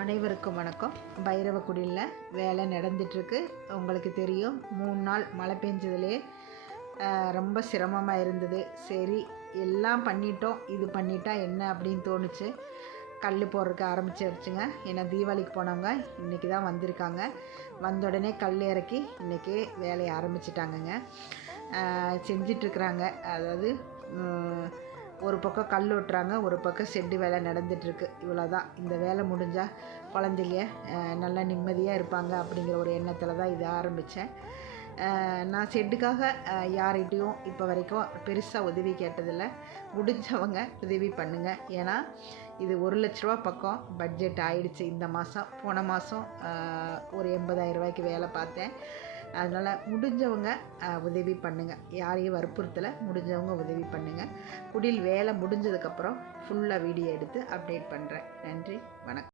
அனைவருக்கும் வணக்கம். பைரவக்குடியில் வேலை நடந்துட்டுருக்கு. உங்களுக்கு தெரியும், 3 நாள் மழை பெஞ்சதுலே ரொம்ப சிரமமாக இருந்தது. சரி, எல்லாம் பண்ணிட்டோம், இது பண்ணிட்டா என்ன அப்படின்னு தோணுச்சு. கல் போடுறதுக்கு ஆரம்பிச்சிருச்சுங்க. ஏன்னா தீபாவளிக்கு போனவங்க இன்றைக்கி தான் வந்திருக்காங்க. வந்த உடனே கல் இறக்கி இன்றைக்கி வேலையை ஆரம்பிச்சிட்டாங்கங்க. செஞ்சிட்ருக்குறாங்க. அதாவது ஒரு பக்கம் கல் ஒட்டுறாங்க, ஒரு பக்கம் ஷெட்டு வேலை நடந்துகிட்ருக்கு. இவ்வளோ தான். இந்த வேலை முடிஞ்சால் குழந்தைங்க நல்லா நிம்மதியாக இருப்பாங்க அப்படிங்கிற ஒரு எண்ணத்தில் தான் இதை ஆரம்பித்தேன். நான் ஷெட்டுக்காக யார்கிட்டையும் இப்போ வரைக்கும் பெருசாக உதவி கேட்டதில்லை. முடிஞ்சவங்க உதவி பண்ணுங்கள். ஏன்னா இது 1 லட்ச ரூபா பக்கம் பட்ஜெட் ஆயிடுச்சு இந்த மாதம். போன மாதம் ஒரு 80,000 ரூபாய்க்கு வேலை பார்த்தேன். அதனால் முடிஞ்சவங்க உதவி பண்ணுங்கள். யாரையும் வற்புறுத்தலை. முடிஞ்சவங்க உதவி பண்ணுங்கள். குடில் வேலை முடிஞ்சதுக்கப்புறம் ஃபுல்லாக வீடியோ எடுத்து அப்டேட் பண்ணுறேன். நன்றி, வணக்கம்.